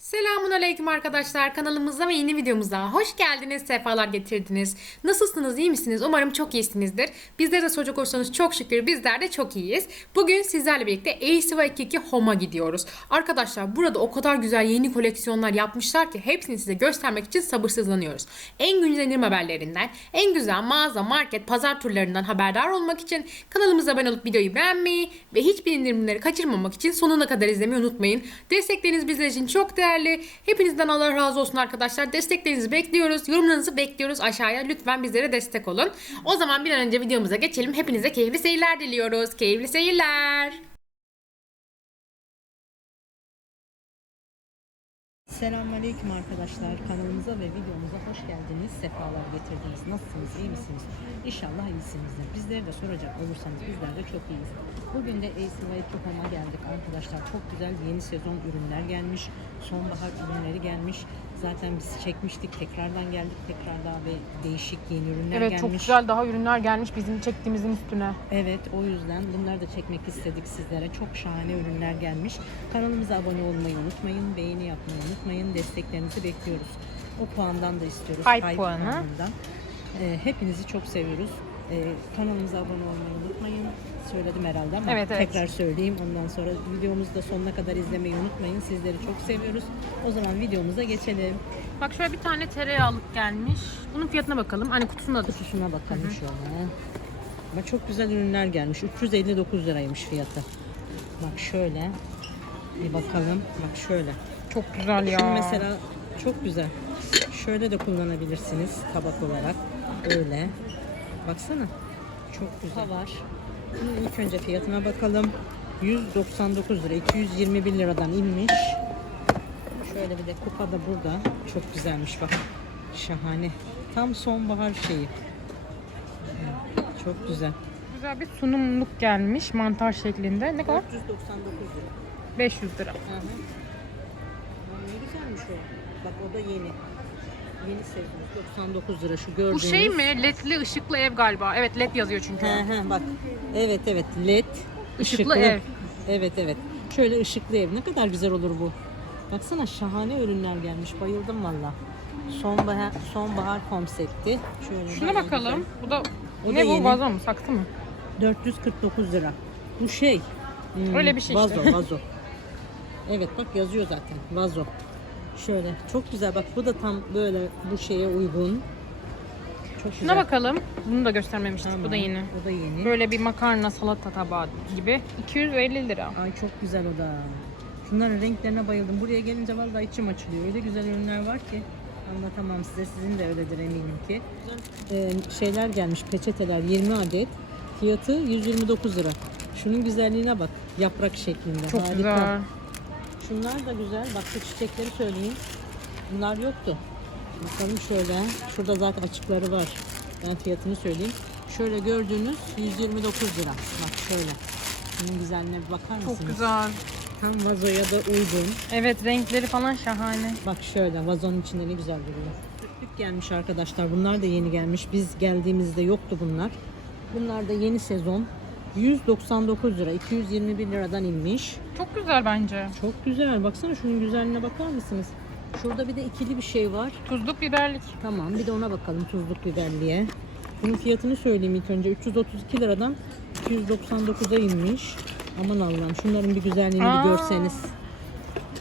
Selamun Aleyküm arkadaşlar kanalımıza ve yeni videomuza hoş geldiniz, sefalar getirdiniz. Nasılsınız, iyi misiniz? Umarım çok iyisinizdir. Bizlere de soracak olursanız çok şükür bizler de çok iyiyiz. Bugün sizlerle birlikte ACY 22 Home'a gidiyoruz. Arkadaşlar burada o kadar güzel yeni koleksiyonlar yapmışlar ki hepsini size göstermek için sabırsızlanıyoruz. En güncel indirim haberlerinden, en güzel mağaza, market, pazar turlarından haberdar olmak için kanalımıza abone olup videoyu beğenmeyi ve hiçbir indirimleri kaçırmamak için sonuna kadar izlemeyi unutmayın. Destekleriniz bizler için çok değerli. Hepinizden Allah razı olsun arkadaşlar. Desteklerinizi bekliyoruz. Yorumlarınızı bekliyoruz aşağıya. Lütfen bizlere destek olun. O zaman bir an önce videomuza geçelim. Hepinize keyifli seyirler diliyoruz. Keyifli seyirler. Selamünaleyküm arkadaşlar. Kanalımıza ve videomuza hoş geldiniz. Sefalar getirdiniz. Nasılsınız? iyi misiniz? İnşallah iyisinizdir. Bizleri de soracak olursanız bizler de çok iyiyiz. Bugün de ACY Home'a geldik arkadaşlar. Çok güzel yeni sezon ürünler gelmiş. Sonbahar ürünleri gelmiş. Zaten biz çekmiştik. Tekrardan geldik. Tekrar daha ve değişik yeni ürünler Evet gelmiş. çok güzel daha ürünler gelmiş bizim çektiğimizin üstüne. Evet o yüzden bunları da çekmek istedik sizlere. Çok şahane ürünler gelmiş. Kanalımıza abone olmayı unutmayın. Beğeni yapmayı unutmayın. Desteklerinizi bekliyoruz. O puandan da istiyoruz. Hype puanı. puanından. Ee, hepinizi çok seviyoruz. Ee, kanalımıza abone olmayı unutmayın. Söyledim herhalde ama Evet, evet. tekrar söyleyeyim. Ondan sonra videomuzu da sonuna kadar izlemeyi unutmayın. Sizleri çok seviyoruz. O zaman videomuza geçelim. Bak şöyle bir tane tereyağlık gelmiş. Bunun fiyatına bakalım. Hani kutusunda da Kutusuna bakalım şöyle. Ama çok güzel ürünler gelmiş. 359 liraymış fiyatı. Bak şöyle. Bir bakalım. Bak şöyle. çok güzel ya. Şunu mesela çok güzel. Şöyle de kullanabilirsiniz tabak olarak. Öyle. Baksana. Çok güzel. var. Bunun ilk önce fiyatına bakalım. 199 lira. 221 liradan inmiş. Şöyle bir de kupa da burada. Çok güzelmiş bak. Şahane. Tam sonbahar şeyi. Çok güzel. Güzel bir sunumluk gelmiş mantar şeklinde. Ne kadar? 499 lira. 500 lira. Hı hı. Ne güzelmiş o. Bak o da yeni. Yeni sezon. 99 lira şu Bu gördüğünüz. şey mi? Ledli ışıklı ev galiba. Evet led yazıyor çünkü. He he bak. Evet evet led. Işıklı ev. Evet evet. Şöyle ışıklı ev. Ne kadar güzel olur bu. Baksana şahane ürünler gelmiş. Bayıldım valla. Sonbahar, sonbahar konsepti. Şöyle Şuna bakalım. güzel. Bu da O ne da bu? yeni. Vazo mu? Saksı mı? 449 lira. Bu şey. hmm, Öyle bir şey işte. Vazo, vazo. Evet bak yazıyor zaten. Vazo. Şöyle çok güzel bak bu da tam böyle bu şeye uygun. Çok Şuna güzel. bakalım. Bunu da göstermemiştik. Tamam, Bu da yeni. Bu da yeni. Böyle bir makarna salata tabağı gibi. 250 lira. Ay çok güzel o da. Şunların renklerine bayıldım. Buraya gelince vallahi içim açılıyor. Öyle güzel ürünler var ki anlatamam size. Sizin de öyledir eminim ki. Ee, şeyler gelmiş peçeteler 20 adet. Fiyatı 129 lira. Şunun güzelliğine bak. Yaprak şeklinde. Çok Harika. güzel. Şunlar da güzel. Bak şu çiçekleri söyleyeyim. Bunlar yoktu. Bakalım şöyle. Şurada zaten açıkları var. Ben fiyatını söyleyeyim. Şöyle gördüğünüz 129 lira. Bak şöyle. Bunun güzelliğine bir bakar mısınız? Çok güzel. Tam vazoya da uygun. Evet renkleri falan şahane. Bak şöyle vazonun içinde ne güzel duruyor. Tüplük gelmiş arkadaşlar. Bunlar da yeni gelmiş. Biz geldiğimizde yoktu bunlar. Bunlar da yeni sezon. 199 lira. 221 liradan inmiş. Çok güzel bence. Çok güzel. Baksana şunun güzelliğine bakar mısınız? Şurada bir de ikili bir şey var. Tuzluk biberlik. Tamam bir de ona bakalım tuzluk biberliğe. Bunun fiyatını söyleyeyim ilk önce. 332 liradan 299'a inmiş. Aman Allah'ım şunların bir güzelliğini Aa. bir görseniz.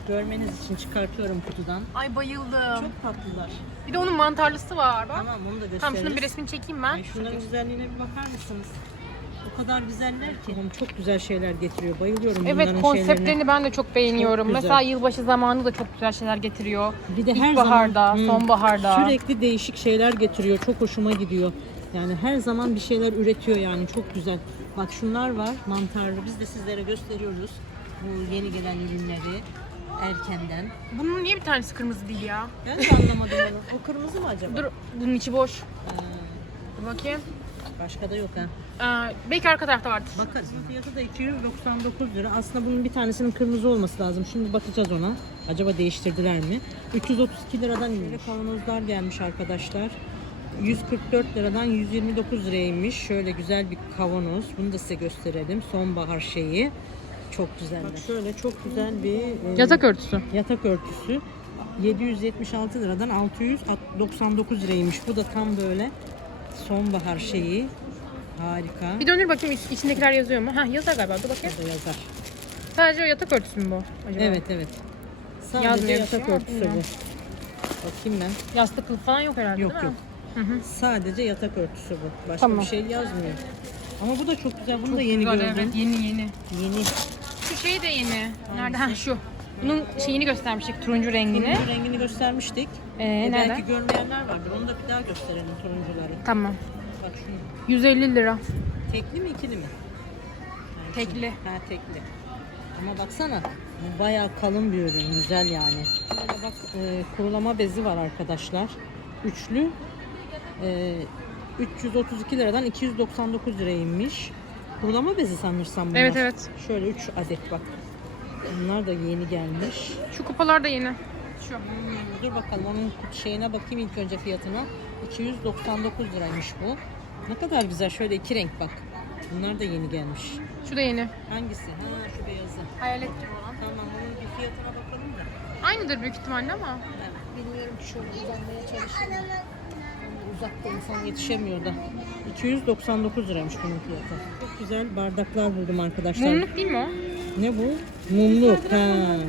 Görmeniz için çıkartıyorum kutudan. Ay bayıldım. Çok tatlılar. Bir de onun mantarlısı var bak. Tamam onu da gösteririz. Tamam şunun bir resmini çekeyim ben. Ay, şunların güzelliğine bir bakar mısınız? O kadar güzeller ki. Çok güzel şeyler getiriyor. Bayılıyorum Evet bunların konseptlerini şeylerine. ben de çok beğeniyorum. Çok güzel. Mesela yılbaşı zamanı da çok güzel şeyler getiriyor. Bir de her İlkbaharda, zaman Hı, sonbaharda. sürekli değişik şeyler getiriyor. Çok hoşuma gidiyor. Yani her zaman bir şeyler üretiyor yani çok güzel. Bak şunlar var mantarlı. Biz de sizlere gösteriyoruz. Bu yeni gelen ürünleri erkenden. Bunun niye bir tanesi kırmızı değil ya? Ben de anlamadım onu. O kırmızı mı acaba? Dur bunun içi boş. Ee, Dur bakayım. başka da yok ha. Ee, belki arka tarafta vardır. Bakarız. Bunun fiyatı da 299 lira. Aslında bunun bir tanesinin kırmızı olması lazım. Şimdi bakacağız ona. Acaba değiştirdiler mi? 332 liradan böyle kavanozlar gelmiş arkadaşlar. 144 liradan 129 liraya inmiş. Şöyle güzel bir kavanoz. Bunu da size gösterelim. Sonbahar şeyi. Çok güzel. Bak şöyle çok güzel bir e, Yatak örtüsü. yatak örtüsü. 776 liradan 699 liraymış. Bu da tam böyle sonbahar şeyi. Harika. Bir dönür bakayım iç- içindekiler yazıyor mu? Ha yazar galiba. Dur bakayım. Bu da yazar. Sadece o yatak örtüsü mü bu acaba? Evet evet. Sadece Yazmıyor bir yatak ama örtüsü bu. Bakayım ben. Yastık kılıf falan yok herhalde Yok değil mi? yok. Sadece yatak örtüsü bu. Başka Tamam. bir şey yazmıyor. Ama bu da çok güzel. Bunu da yeni güzel, gördüm. Evet, yeni yeni. Yeni. Şu şey de yeni. Nerede? Ha şu. Bunun şeyini göstermiştik turuncu rengini. Turuncu rengini göstermiştik. Ee, E, nerede? belki görmeyenler vardır. Onu da bir daha gösterelim turuncuları. Tamam. Bak şunu. 150 lira. Tekli mi ikili mi? Ha, Tekli. Ha tekli. Ama baksana bu bayağı kalın bir ürün. Güzel yani. Böyle bak e, kurulama bezi var arkadaşlar. Üçlü. E, 332 liradan 299 liraya inmiş. Kurulama bezi sanırsam bunlar. Evet evet. Şöyle 3 adet bak. Bunlar da yeni gelmiş. Şu kupalar da yeni. Şu. Hmm, dur bakalım onun şeyine bakayım ilk önce fiyatına. 299 liraymış bu. Ne kadar güzel şöyle iki renk bak. Bunlar da yeni gelmiş. Şu da yeni. Hangisi? Ha şu beyazı. Hayalet gibi olan. Tamam onun bir fiyatına bakalım da. Aynıdır büyük ihtimalle ama. Bilmiyorum ki şöyle uzanmaya çalışayım. Uzakta insan yetişemiyor da. 299 liraymış bunun fiyatı. Çok güzel bardaklar buldum arkadaşlar. Mumluk değil mi o? Ne bu? Mumluk. Ha,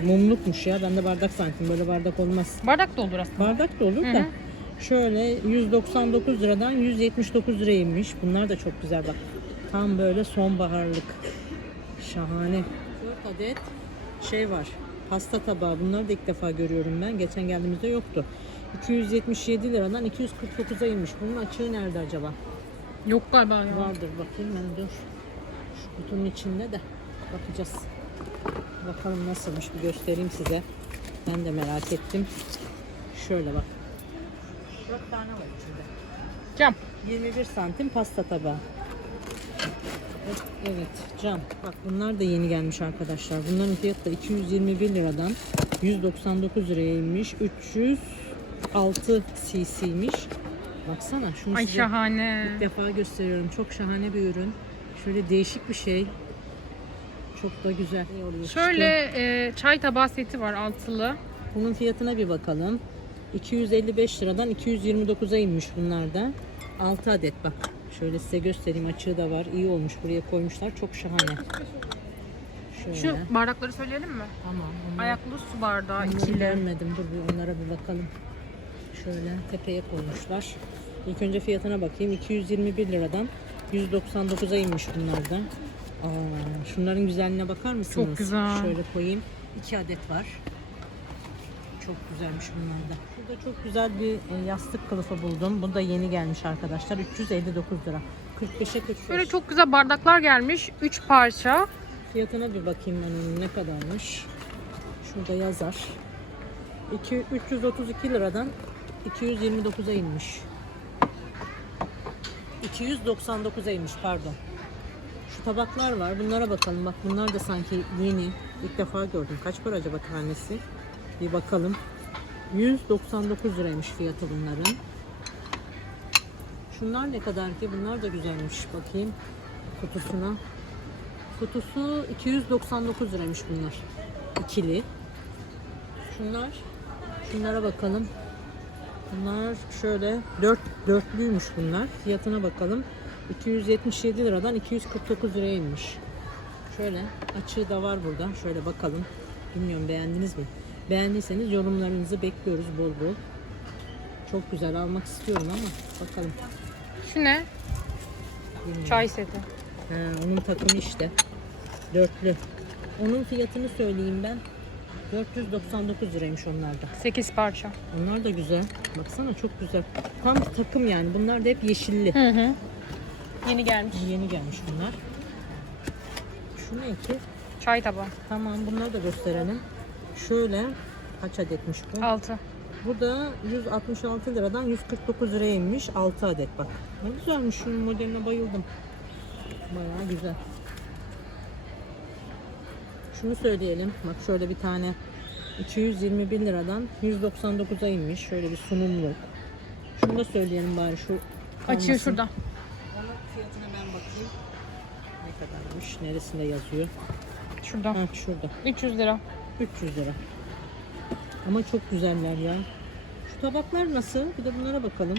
mumlukmuş ya. Ben de bardak sanki. Böyle bardak olmaz. Bardak da olur aslında. Bardak da olur Hı da. hı. Şöyle 199 liradan 179 liraymış. Bunlar da çok güzel bak. Tam böyle sonbaharlık. Şahane. 4 adet şey var. Pasta tabağı. Bunları da ilk defa görüyorum ben. Geçen geldiğimizde yoktu. 277 liradan 249'a inmiş. Bunun açığı nerede acaba? Yok galiba ya. Vardır bakayım ben dur. Şu kutunun içinde de bakacağız. Bakalım nasılmış bir göstereyim size. Ben de merak ettim. Şöyle bak. 4 tane var içinde. Cam. 21 santim pasta tabağı. Evet cam. Bak bunlar da yeni gelmiş arkadaşlar. Bunların fiyatı da 221 liradan 199 liraya inmiş. 306 cc'ymiş. Baksana şunu Ay size şahane. ilk defa gösteriyorum. Çok şahane bir ürün. Şöyle değişik bir şey. Çok da güzel. İyi oluyor. Şöyle e, çay tabağı seti var altılı. Bunun fiyatına bir bakalım. 255 liradan 229'a inmiş bunlar da. 6 adet bak. Şöyle size göstereyim açığı da var. İyi olmuş buraya koymuşlar. Çok şahane. Şöyle. Şu bardakları söyleyelim mi? Tamam. Ayaklı su bardağı ikili. görmedim. Dur bir onlara bir bakalım. Şöyle tepeye koymuşlar. İlk önce fiyatına bakayım. 221 liradan 199'a inmiş bunlar da. Aa, şunların güzelliğine bakar mısınız? Çok güzel. Şöyle koyayım. 2 adet var. Çok güzelmiş bunlar da. Burada çok güzel bir e, yastık kılıfı buldum. Bu da yeni gelmiş arkadaşlar. 359 lira. 45'e 45. Böyle çok güzel bardaklar gelmiş. 3 parça. Fiyatına bir bakayım ben ne kadarmış. Şurada yazar. 2, 332 liradan 229'a inmiş. 299'a inmiş pardon. Şu tabaklar var. Bunlara bakalım. Bak bunlar da sanki yeni. İlk defa gördüm. Kaç para acaba tanesi? Bir bakalım. 199 liraymış fiyatı bunların. Şunlar ne kadar ki? Bunlar da güzelmiş. Bakayım kutusuna. Kutusu 299 liraymış bunlar. İkili. Şunlar. Şunlara bakalım. Bunlar şöyle 4 dörtlüymüş bunlar. Fiyatına bakalım. 277 liradan 249 liraya inmiş. Şöyle açığı da var burada. Şöyle bakalım. Bilmiyorum beğendiniz mi? Beğendiyseniz yorumlarınızı bekliyoruz bol bol. Çok güzel almak istiyorum ama bakalım. Şu ne? Bilmiyorum. Çay seti. Ha, onun takımı işte. Dörtlü. Onun fiyatını söyleyeyim ben. 499 liraymış onlar da. 8 parça. Onlar da güzel. Baksana çok güzel. Tam takım yani. Bunlar da hep yeşilli. Hı hı. Yeni gelmiş. Yeni gelmiş bunlar. Şu ne ki? Çay tabağı. Tamam bunları da gösterelim. Şöyle kaç adetmiş bu? 6. Bu da 166 liradan 149 liraya inmiş. 6 adet bak. Ne güzelmiş şunun modeline bayıldım. Bayağı güzel. Şunu söyleyelim. Bak şöyle bir tane 221 liradan 199'a inmiş. Şöyle bir sunumluk. Şunu da söyleyelim bari şu Açıyor şurada. Onun fiyatına ben bakayım. Ne kadarmış? Neresinde yazıyor? Şurada. Ha şurada. 300 lira. 300 lira. Ama çok güzeller ya. Şu tabaklar nasıl? Bir de bunlara bakalım.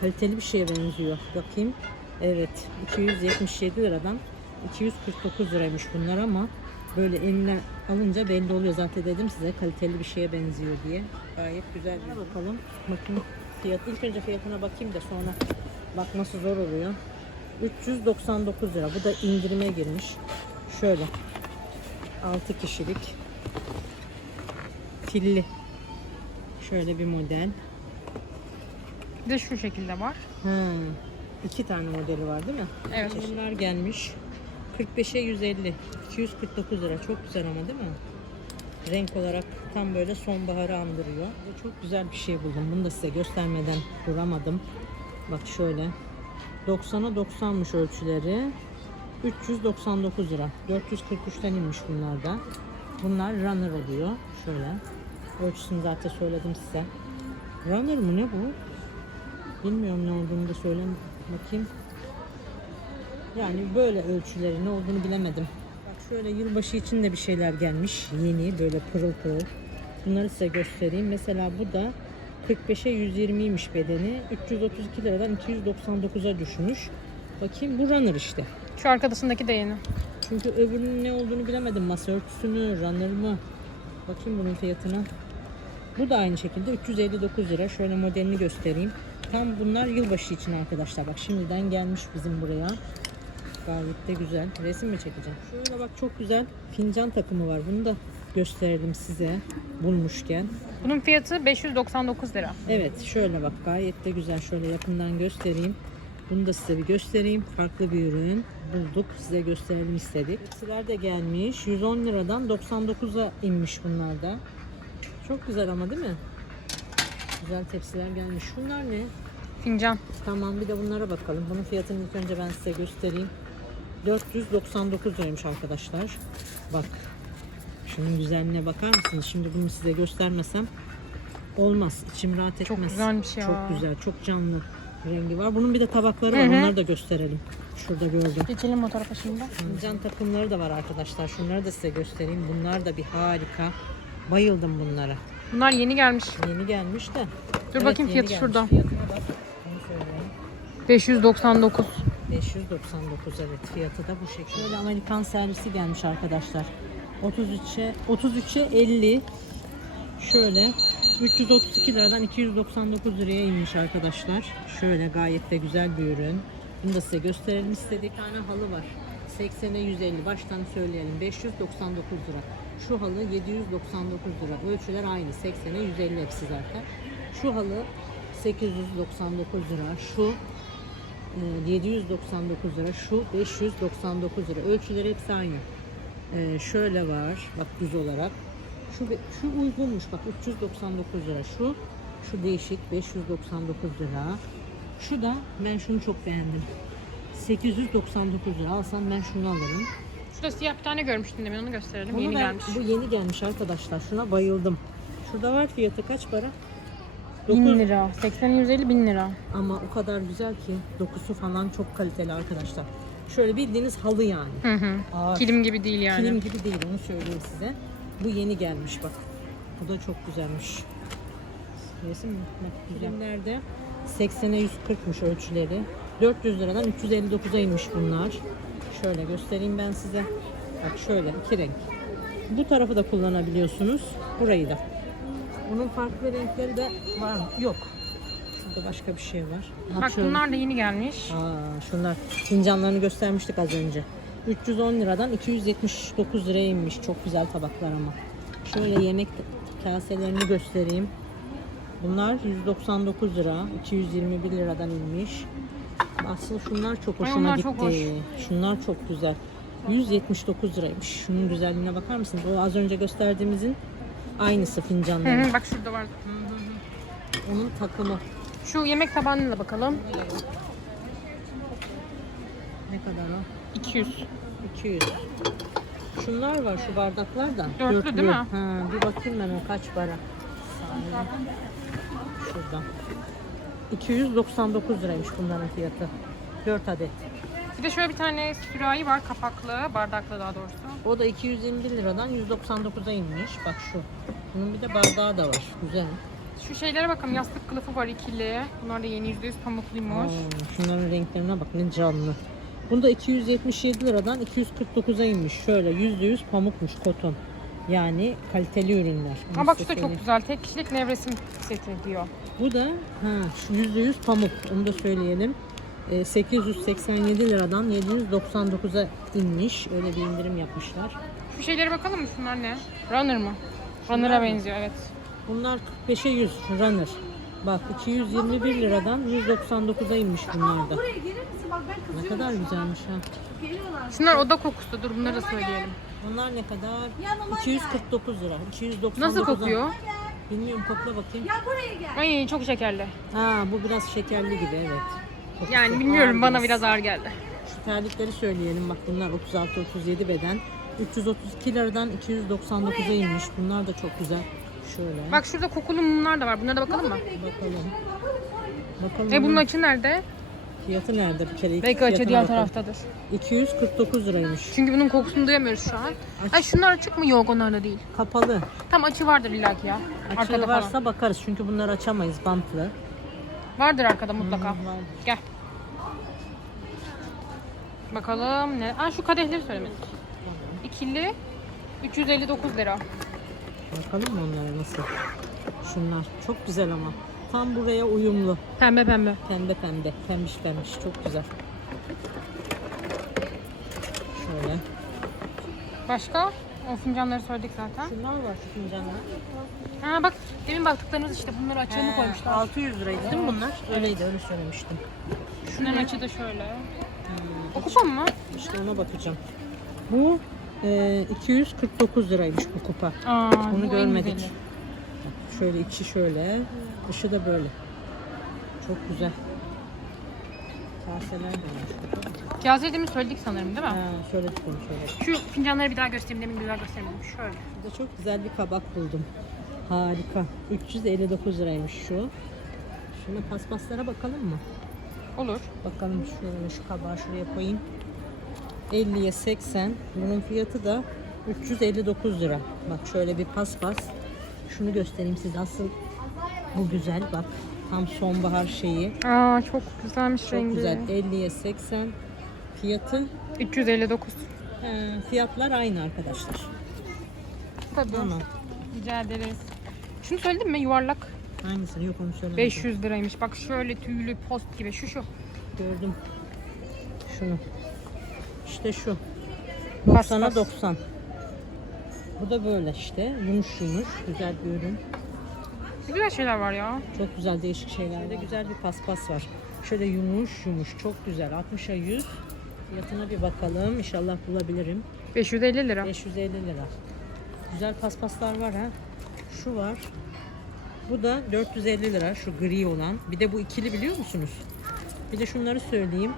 Kaliteli bir şeye benziyor. Bakayım. Evet. 277 liradan 249 liraymış bunlar ama böyle eline alınca belli oluyor. Zaten dedim size kaliteli bir şeye benziyor diye. Gayet güzel bir bakalım. Bakın fiyat. İlk önce fiyatına bakayım da sonra bakması zor oluyor. 399 lira. Bu da indirime girmiş. Şöyle. 6 kişilik pilli. Şöyle bir model. Bir de şu şekilde var. Ha, iki tane modeli var değil mi? Evet. Bunlar gelmiş. 45'e 150. 249 lira. Çok güzel ama değil mi? Renk olarak tam böyle sonbaharı andırıyor. Ve çok güzel bir şey buldum. Bunu da size göstermeden duramadım. Bak şöyle. 90'a 90'mış ölçüleri. 399 lira. 443'ten inmiş bunlar da. Bunlar runner oluyor. Şöyle. Ölçüsünü zaten söyledim size. Runner mı ne bu? Bilmiyorum ne olduğunu da söyle bakayım. Yani böyle ölçüleri ne olduğunu bilemedim. Bak şöyle yılbaşı için de bir şeyler gelmiş. Yeni böyle pırıl pırıl. Bunları size göstereyim. Mesela bu da 45'e 120'ymiş bedeni. 332 liradan 299'a düşmüş. Bakayım bu runner işte. Şu arkadasındaki de yeni. Çünkü öbürünün ne olduğunu bilemedim. Masa örtüsünü, runner mı? Bakayım bunun fiyatına. Bu da aynı şekilde 359 lira. Şöyle modelini göstereyim. Tam bunlar yılbaşı için arkadaşlar. Bak şimdiden gelmiş bizim buraya. Gayet de güzel. Resim mi çekeceğim? Şöyle bak çok güzel fincan takımı var. Bunu da gösterdim size bulmuşken. Bunun fiyatı 599 lira. Evet şöyle bak gayet de güzel. Şöyle yakından göstereyim. Bunu da size bir göstereyim. Farklı bir ürün bulduk. Size gösterelim istedik. Tepsiler de gelmiş. 110 liradan 99'a inmiş bunlar da. Çok güzel ama değil mi? Güzel tepsiler gelmiş. Şunlar ne? Fincan. Tamam bir de bunlara bakalım. Bunun fiyatını ilk önce ben size göstereyim. 499 liraymış arkadaşlar. Bak. Şunun güzelliğine bakar mısınız? Şimdi bunu size göstermesem olmaz. İçim rahat etmez. Çok güzelmiş ya. Çok güzel. Çok canlı rengi var. Bunun bir de tabakları var. Hı hı. Onları da gösterelim. Şurada gördüm. Geçelim o tarafa şimdi. Can takımları da var arkadaşlar. Şunları da size göstereyim. Bunlar da bir harika. Bayıldım bunlara. Bunlar yeni gelmiş. Yeni gelmiş de. Dur bakayım yeni fiyatı gelmiş. şurada. Fiyatına bak. Onu söyleyeyim. 599. 599 evet fiyatı da bu şekilde. Şöyle Amerikan servisi gelmiş arkadaşlar. 33'e 33'e 50. Şöyle 332 liradan 299 liraya inmiş arkadaşlar. Şöyle gayet de güzel bir ürün. Bunu da size gösterelim istedik. Bir tane halı var. 80'e 150 baştan söyleyelim. 599 lira. Şu halı 799 lira. Ölçüler aynı. 80'e 150 hepsi zaten. Şu halı 899 lira. Şu ee, 799 lira. Şu 599 lira. Ölçüleri hepsi aynı. Ee, şöyle var bak düz olarak. Şu şu uygunmuş bak 399 lira. Şu şu değişik 599 lira. Şu da ben şunu çok beğendim. 899 lira. Alsam ben şunu alırım Şurada siyah bir tane görmüştüm demin onu gösterelim. Bunu yeni ben- gelmiş. bu yeni gelmiş arkadaşlar şuna bayıldım şurada var fiyatı kaç para 1000 Dokuz- lira. 80 150 1000 lira. ama o kadar güzel ki dokusu falan çok kaliteli arkadaşlar şöyle bildiğiniz halı yani Hı hı. Ağır. Kilim gibi değil yani. Kilim gibi değil onu söyleyeyim size. Bu yeni gelmiş bak. Bu da çok güzelmiş. Resim mi? Bak kilimlerde 80'e 140'mış ölçüleri. 400 liradan 359'a inmiş bunlar. Şöyle göstereyim ben size. Bak şöyle iki renk. Bu tarafı da kullanabiliyorsunuz. Burayı da. Bunun farklı renkleri de var mı? Yok. Şurada başka bir şey var. Bak şöyle- bunlar da yeni gelmiş. Aa, şunlar fincanlarını göstermiştik az önce. 310 liradan 279 liraya inmiş. Çok güzel tabaklar ama. Şöyle yemek kaselerini göstereyim. Bunlar 199 lira, 221 liradan inmiş. Asıl şunlar çok hoşuma gitti. çok hoş. Şunlar çok güzel. 179 liraymış. Şunun güzelliğine bakar mısınız? O az önce gösterdiğimizin aynısı Hı fincanların. hı, bak şurada var. Hı hı. Onun takımı. Şu yemek tabağına da bakalım. Ne kadar o? 200. 200. Şunlar var şu bardaklar da. Dörtlü değil mi? Ha, bir bakayım ben o kaç para. Şuradan. 299 liraymış bunların fiyatı. 4 adet. Bir de şöyle bir tane sürahi var kapaklı, bardaklı daha doğrusu. O da 221 liradan 199'a inmiş. Bak şu. Bunun bir de bardağı da var. Güzel. Şu şeylere bakalım yastık kılıfı var ikili. Bunlar da yeni %100 pamukluymuş. Aa, şunların renklerine bak ne canlı. Bunda 277 liradan 249'a inmiş. Şöyle %100 pamukmuş koton. Yani kaliteli ürünler. Ama bak şu da çok güzel. Tek kişilik nevresim seti diyor. Bu da ha, şu %100 pamuk. Onu da söyleyelim. Ee, 887 liradan 799'a inmiş. Öyle bir indirim yapmışlar. Şu şeylere bakalım mı? Şunlar ne? Runner mı? Runner'a benziyor evet. Bunlar 45'e 100 runner. Bak 221 liradan 199'a inmiş bunlar da. Ne kadar güzelmiş ha. Şunlar oda kokusu. Dur bunları da söyleyelim. Bunlar ne kadar? 249 lira. 299 Nasıl kokuyor? Bilmiyorum kokla bakayım. Ay çok şekerli. Ha bu biraz şekerli gibi evet. Kokusu Yani bilmiyorum bana biraz ağır geldi. Şu terlikleri söyleyelim. Bak bunlar 36-37 beden. 332 liradan 299'a inmiş. Bunlar da çok güzel. Şöyle. Bak şurada kokulu mumlar da var. Bunlara da bakalım mı? bakalım. Bakalım. E bunun açı nerede? Fiyatı nerede bir kere? Belki açı diğer taraftadır. 249 liraymış. Çünkü bunun kokusunu duyamıyoruz şu an. Ay şunlar açık mı? Yok onlar da değil. Kapalı. Tam açı vardır illaki ya. Açığı arkada varsa falan. bakarız çünkü bunları açamayız bantlı. Vardır arkada mutlaka. Hı, var. Gel. Bakalım ne? Aa şu kadehleri söylemedik. İkili 359 lira. Bakalım mı onlara nasıl? Şunlar çok güzel ama. Tam buraya uyumlu. Pembe pembe. Pembe pembe. Pembiş pembiş. Çok güzel. Şöyle. Başka? O fincanları söyledik zaten. Şunlar var şu fincanlar. Ha bak demin baktıklarımız işte bunları açığını He, koymuşlar. 600 liraydı değil mi bunlar? Öyleydi öyle söylemiştim. Şunların açı da şöyle. O kupa mı? İşte ona bakacağım. Bu e, 249 liraymış bu kupa. Aa, Bunu bu en görmedik. güzeli. Şöyle içi şöyle. Dışı da böyle. Çok güzel. Kaseler de var. Kase demin söyledik sanırım değil mi? Ha, söyledik onu söyledik. Şu fincanları bir daha göstereyim demin güzel göstermedim. Şöyle. Burada çok güzel bir kabak buldum. Harika. 359 liraymış şu. Şuna paspaslara bakalım mı? Olur. Bakalım şöyle şu kabağı şuraya koyayım. 50'ye 80. Bunun fiyatı da 359 lira. Bak şöyle bir paspas. Şunu göstereyim size. Asıl bu güzel. Bak tam sonbahar şeyi. Aa çok güzelmiş Çok rengi. güzel. 50'ye 80. Fiyatı 359. he, fiyatlar aynı arkadaşlar. Tabii. Tamam. Rica ederiz. Şunu söyledim mi? Yuvarlak. Hangisini? Yok onu söylemedim. 500 liraymış. Bak şöyle tüylü post gibi. Şu şu. Gördüm. Şunu. İşte şu. Bas, 90'a bas. 90. Bu da böyle işte. Yumuş yumuş. Güzel bir ürün. Güzel şeyler var ya. Çok güzel değişik şeyler. Burada güzel bir paspas var. Şöyle yumuş yumuş. Çok güzel. 60'a 100. Fiyatına bir bakalım. İnşallah bulabilirim. 550 lira. 550 lira. Güzel paspaslar var ha. Şu var. Bu da 450 lira. Şu gri olan. Bir de bu ikili biliyor musunuz? Bir de şunları söyleyeyim.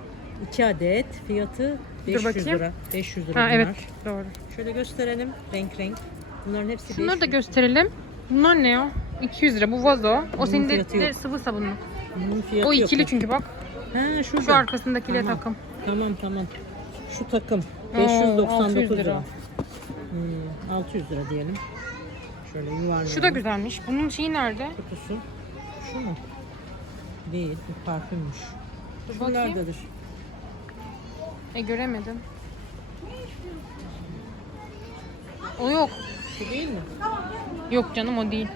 2 adet. Fiyatı 500 bakayım. lira. 500 lira Ha bunlar. evet doğru. Şöyle gösterelim. Renk renk. Bunların hepsi Şunları da 500. gösterelim. Bunlar ne ya? 200 lira. Bu vazo. O senin de, fiyatı yok. de sıvı sabun mu? Bunun fiyatı O yok ikili ya. çünkü bak. Ha şurada. Şu arkasındakiyle Tamam. takım. Tamam tamam. Şu takım Oo, 599 600 lira. lira. Hmm, 600 lira diyelim. Şöyle yuvarlayalım. Şu da güzelmiş. Bunun şeyi nerede? Kutusu. Şu mu? Değil, bu parfümmüş. Dur bakayım. Şuralardadır. E göremedim. O yok. Şu değil mi? Yok canım o değil.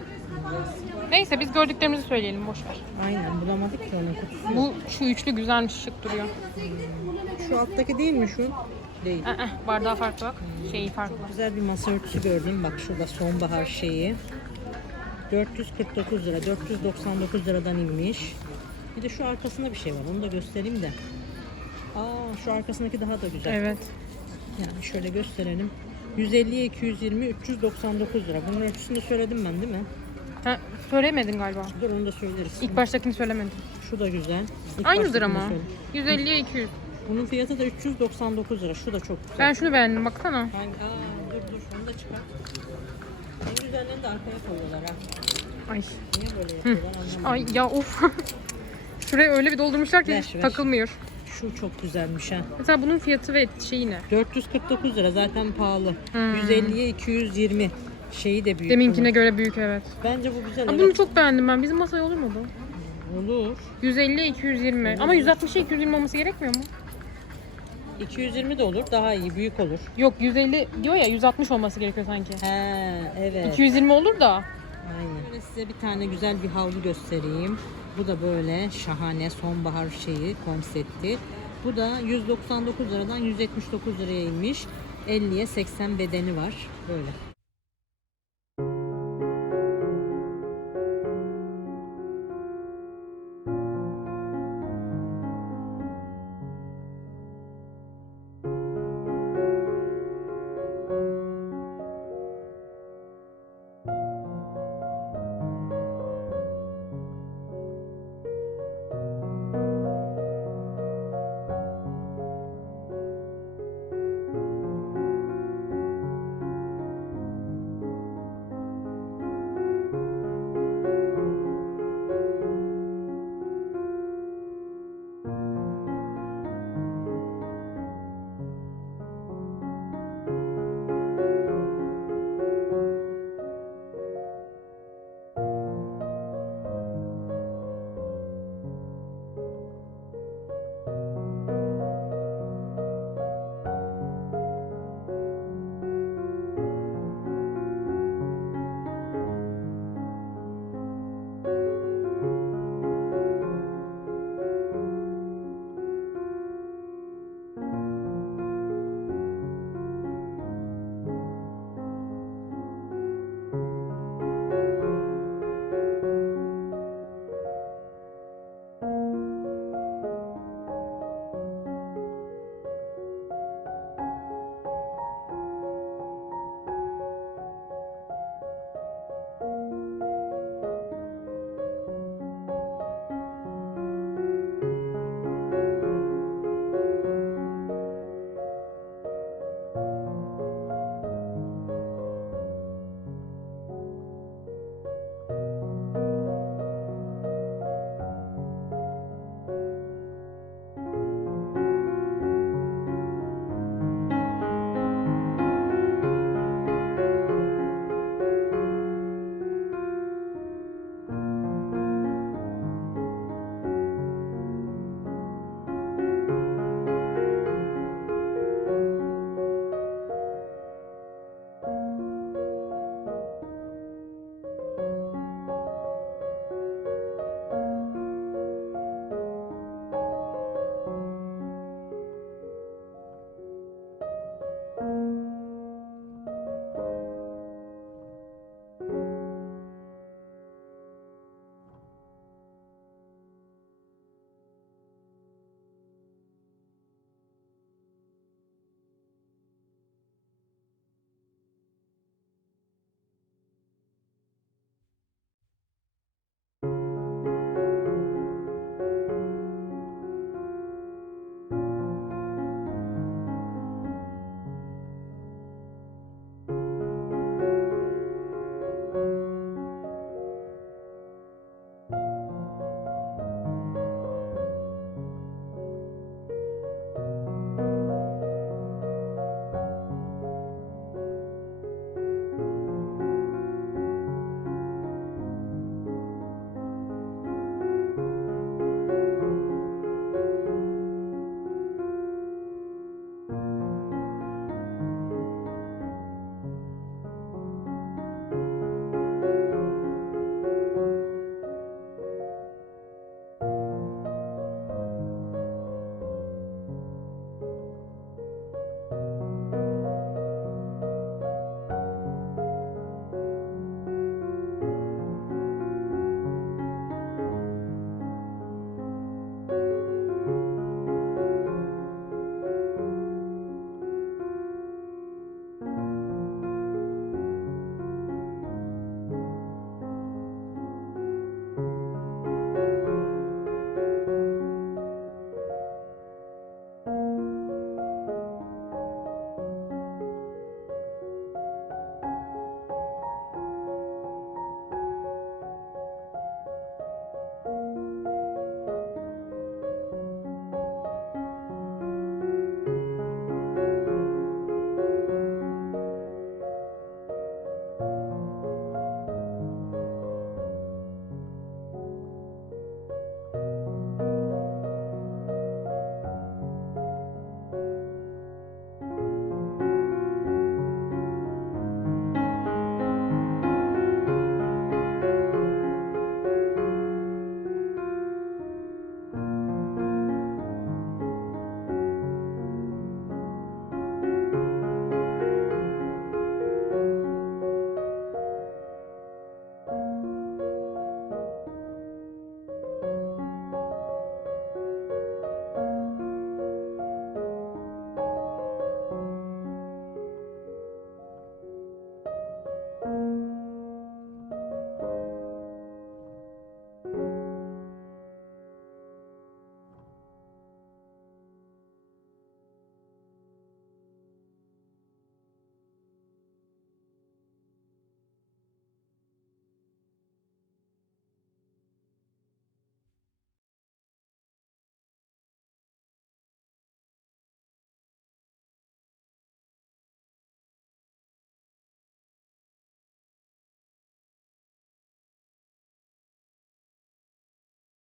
Neyse biz gördüklerimizi söyleyelim boş ver. Aynen bulamadık ki onun kutusu. Bu şu üçlü güzelmiş şık duruyor. Şu alttaki değil mi şu? Değil. Aa, bardağı farklı bak. Şeyi farklı. Güzel bir masa örtüsü gördüm. Bak şurada sonbahar şeyi. 449 lira, 499 liradan inmiş. Bir de şu arkasında bir şey var. Onu da göstereyim de. Aa şu arkasındaki daha da güzel. Evet. Yani şöyle gösterelim. 150'ye 220, 399 lira. Bunun ölçüsünü söyledim ben değil mi? Ha, söylemedin galiba. Dur onu da söyleriz. İlk baştakini söylemedin. Şu da güzel. İlk Aynıdır ama. söyle. 150'ye 200. Bunun fiyatı da 399 lira. Şu da çok güzel. Ben şunu beğendim baksana. Yani, aa, dur dur onu da çıkar. En güzellerini de arkaya koyuyorlar ha. Ay. Niye böyle yapıyorlar anlamadım. Ay ya of. Şuraya öyle bir doldurmuşlar ki Ver, hiç ver. takılmıyor. Şu çok güzelmiş ha. Mesela bunun fiyatı ve şeyi ne? 449 lira zaten pahalı. Hmm. 150'ye 220 şeyi de büyük. Deminkine göre büyük evet. Bence bu güzel. Aa, evet. Bunu çok beğendim ben. Bizim masaya olur mu bu? Olur. 150 220. Ama 160'a 220 olması gerekmiyor mu? 220 de olur. Daha iyi. Büyük olur. Yok 150 diyor ya 160 olması gerekiyor sanki. He evet. 220 olur da. Aynen. Böyle size bir tane güzel bir havlu göstereyim. Bu da böyle şahane sonbahar şeyi konsepti. Bu da 199 liradan 179 liraya inmiş. 50'ye 80 bedeni var. Böyle.